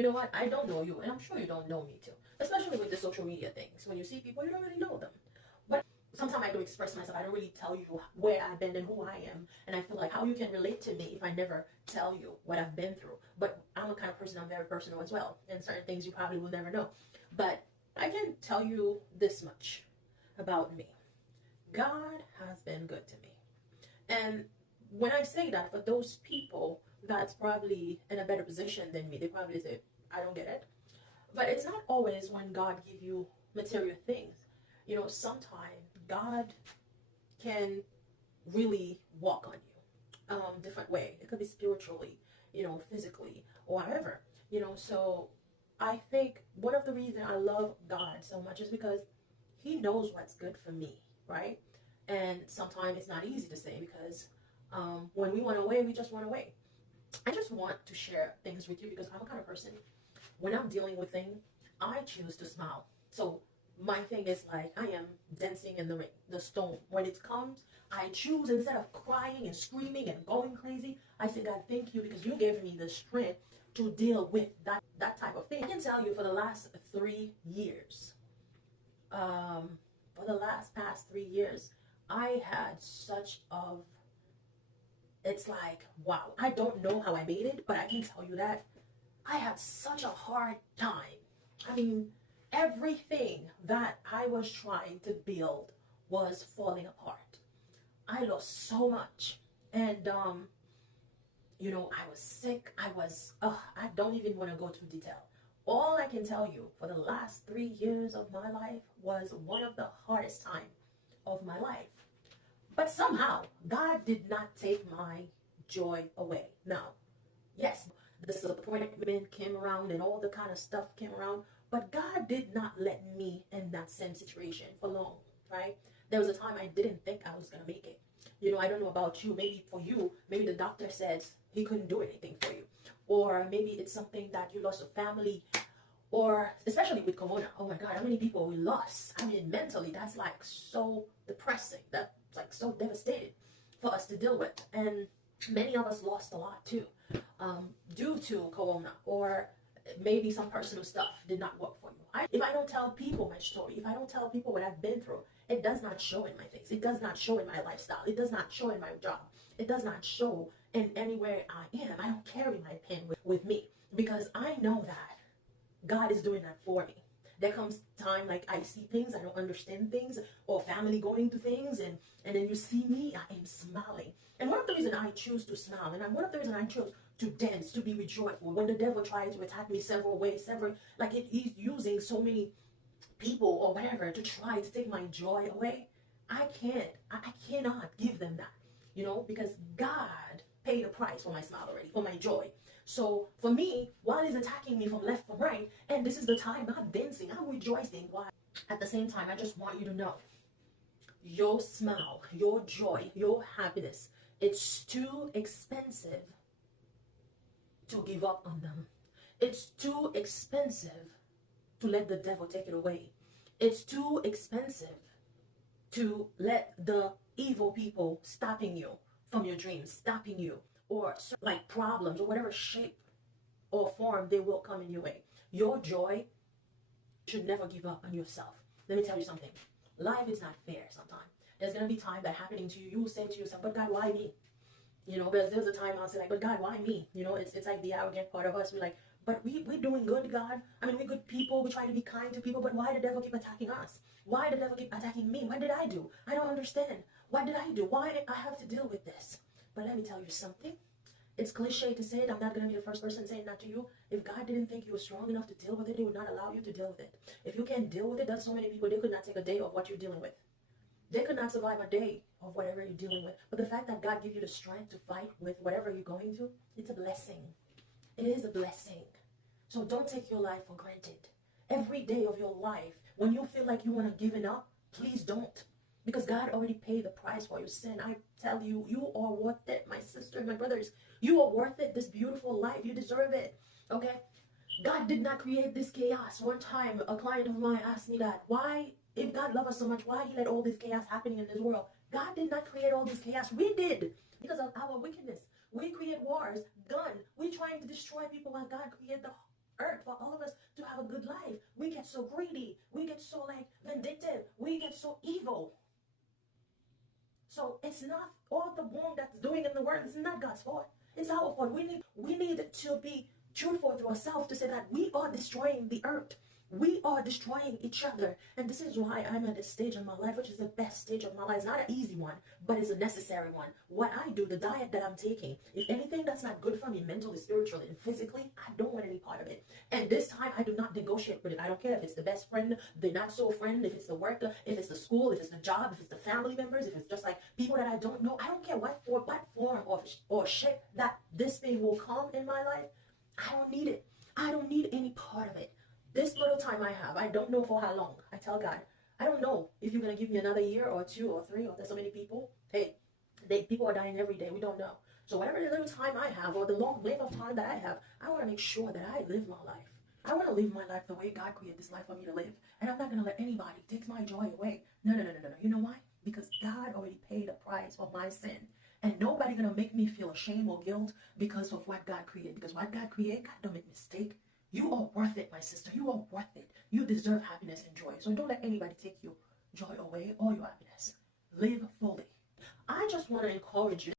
You know what? I don't know you, and I'm sure you don't know me too. Especially with the social media things. When you see people, you don't really know them. But sometimes I don't express myself. I don't really tell you where I've been and who I am. And I feel like how you can relate to me if I never tell you what I've been through. But I'm a kind of person, I'm very personal as well. And certain things you probably will never know. But I can tell you this much about me. God has been good to me. And when I say that, for those people that's probably in a better position than me, they probably say, I don't get it. But it's not always when God give you material things. You know, sometimes God can really walk on you different way. It could be spiritually, you know, physically, or however. You know, so I think one of the reasons I love God so much is because he knows what's good for me, right? And sometimes it's not easy to say because when we want away, we just want away. I just want to share things with you because I'm a kind of person, when I'm dealing with things, I choose to smile. So my thing is like I am dancing in the stone. When it comes, I choose, instead of crying and screaming and going crazy, I say, God, thank you because you gave me the strength to deal with that type of thing. I can tell you for the last 3 years, for the past 3 years, I had such of, it's like, wow, I don't know how I made it, but I can tell you that I had such a hard time. I mean, everything that I was trying to build was falling apart. I lost so much. And, you know, I was sick. I don't even want to go into detail. All I can tell you for the last 3 years of my life was one of the hardest times of my life. But somehow, God did not take my joy away. Now, yes, the disappointment came around and all the kind of stuff came around, but God did not let me in that same situation for long, right? There was a time I didn't think I was going to make it. You know, I don't know about you. Maybe for you, maybe the doctor says he couldn't do anything for you. Or maybe it's something that you lost a family, or especially with Corona. Oh my God, how many people we lost? I mean, mentally, that's like so depressing. That's like so devastating for us to deal with. And many of us lost a lot too, due to Corona, or maybe some personal stuff did not work for you. If I don't tell people my story, if I don't tell people what I've been through, it does not show in my face. It does not show in my lifestyle. It does not show in my job. It does not show in anywhere I am. I don't carry my pen with me because I know that God is doing that for me. There comes time like I see things, I don't understand things, or family going through things, and then you see me, I am smiling. And one of the reasons I choose to smile, and one of the reasons I chose to dance, to be joyful, when the devil tried to attack me several ways, like he's using so many people or whatever to try to take my joy away, I cannot give them that, you know, because God paid the price for my smile already, for my joy. So for me, while he's attacking me from left, from right, and this is the time I'm dancing, I'm rejoicing. Why? At the same time, I just want you to know, your smile, your joy, your happiness, it's too expensive to give up on them. It's too expensive to let the devil take it away. It's too expensive to let the evil people stopping you from your dreams, stopping you, or like problems or whatever shape or form they will come in your way. Your joy should never give up on yourself. Let me tell you something. Life is not fair sometimes. There's going to be time that happening to you. You will say to yourself, but God, why me? You know, there's a time I'll say like, but God, why me? You know, it's like the arrogant part of us. We're like, but we're doing good, God. I mean, we're good people. We try to be kind to people, but why the devil keep attacking us? Why the devil keep attacking me? What did I do? I don't understand. What did I do? Why did I have to deal with this? But let me tell you something. It's cliche to say it. I'm not going to be the first person saying that to you. If God didn't think you were strong enough to deal with it, he would not allow you to deal with it. If you can't deal with it, there's so many people, they could not take a day of what you're dealing with. They could not survive a day of whatever you're dealing with. But the fact that God gives you the strength to fight with whatever you're going through, it's a blessing. It is a blessing. So don't take your life for granted. Every day of your life, when you feel like you want to give it up, please don't. Because God already paid the price for your sin. I tell you, you are worth it, my sister, my brothers. You are worth it, this beautiful life. You deserve it, okay? God did not create this chaos. One time, a client of mine asked me that, why, if God loved us so much, why he let all this chaos happening in this world? God did not create all this chaos. We did, because of our wickedness. We create wars, gun. We're trying to destroy people while God created the earth. all of us to have a good life. We get so greedy. We get so like vindictive. We get so evil. So it's not all the wrong that's doing in the world. It's not God's fault. It's our fault. We need to be truthful to ourselves to say that we are destroying the earth. We are destroying each other. And this is why I'm at this stage in my life, which is the best stage of my life. It's not an easy one, but it's a necessary one. What I do, the diet that I'm taking, if anything that's not good for me mentally, spiritually, and physically, I don't want any part of it. And this time, I do not negotiate with it. I don't care if it's the best friend, the not so friend, if it's the work, if it's the school, if it's the job, if it's the family members, if it's just like people that I don't know. I don't care what form or shape that this thing will come in my life. I don't need it. I don't need any part of it. This little time I have, I don't know for how long. I tell God, I don't know if you're going to give me another year or 2 or 3 or there's so many people. Hey, people are dying every day. We don't know. So whatever the little time I have or the long length of time that I have, I want to make sure that I live my life. I want to live my life the way God created this life for me to live. And I'm not going to let anybody take my joy away. No. You know why? Because God already paid a price for my sin. And nobody going to make me feel shame or guilt because of what God created. Because what God created, God don't make mistake. You are worth it, my sister. You are worth it. You deserve happiness and joy. So don't let anybody take your joy away or your happiness. Live fully. I just want to encourage you.